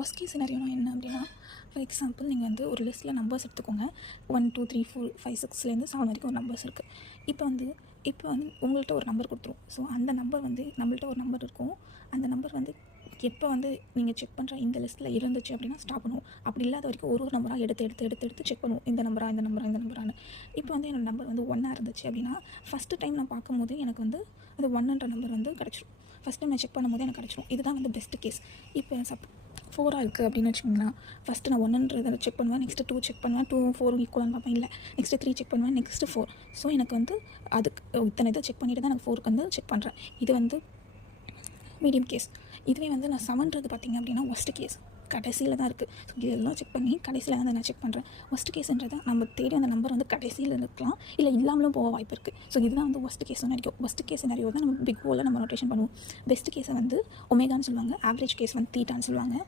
Worst case சினாரியோனா என்ன அப்படின்னா, for example நீங்கள் வந்து ஒரு லிஸ்ட்டில் நம்பர்ஸ் எடுத்துக்கோங்க. 1 2 3 4 5 6லேருந்து 7 வரைக்கும் ஒரு நம்பர்ஸ் இருக்குது. இப்போ வந்து உங்கள்கிட்ட ஒரு நம்பர் கொடுத்துரும். ஸோ அந்த நம்பர் வந்து நம்மள்ட்ட ஒரு நம்பர் இருக்கும். அந்த நம்பர் வந்து எப்போ வந்து நீங்கள் செக் பண்ணுற இந்த லிஸ்ட்டில் இருந்துச்சு அப்படின்னா ஸ்டாப் பண்ணுவோம். அப்படி இல்லாத வரைக்கும் ஒரு நம்பராக எடுத்து செக் பண்ணுவோம். இந்த நம்பரான்னு. இப்போ வந்து என்னோடய நம்பர் வந்து 1 இருந்துச்சு அப்படின்னா, ஃபஸ்ட்டு டைம் நான் பார்க்கும்போது எனக்கு வந்து அது 1ன்ற நம்பர் வந்து கிடச்சிரும். ஃபஸ்ட் டைம் நான் செக் பண்ணும்போது எனக்கு கிடச்சிரும். இதுதான் வந்து பெஸ்ட் கேஸ். இப்போ 4 இருக்குது அப்படின்னு வச்சுக்கோங்களேன். ஃபஸ்ட்டு நான் 1ன்றதை செக் பண்ணுவேன். நெக்ஸ்ட்டு 2 செக் பண்ணுவேன். 2 4 ஈக்குவலான்னு பார்ப்பேன். இல்லை, நெக்ஸ்ட்டு 3 செக் பண்ணுவேன். நெக்ஸ்ட்டு 4. ஸோ எனக்கு வந்து அதுக்கு இத்தனை இதை செக் பண்ணிவிட்டு தான் எனக்கு 4க்கு வந்து செக் பண்ணுறேன். இது வந்து மீடியம் கேஸ். இதுவே வந்து நான் 7ன்றது பார்த்திங்க அப்படின்னா ஒஸ்ட் கேஸ். கடைசியில் தான் இருக்குது. ஸோ இதெல்லாம் செக் பண்ணி கடைசியில் தான் நான் செக் பண்ணுறேன். ஒஸ்ட் கேஸ்ன்றதை நம்ம தேடி அந்த நம்பர் வந்து கடைசியில் இருக்கலாம், இல்லை இல்லாமலும் போக வாய்ப்பு இருக்குது. ஸோ இதுதான் வந்து worst case scenario. Worst case scenario தான் நம்ம பிக் ஓவில் நம்ம நோட்டேஷன் பண்ணுவோம். பெஸ்ட் கேஸை வந்து ஒமேகான்னு சொல்லுவாங்க. ஆவரேஜ் கேஸ் வந்து தீட்டான்னு சொல்லுவாங்க.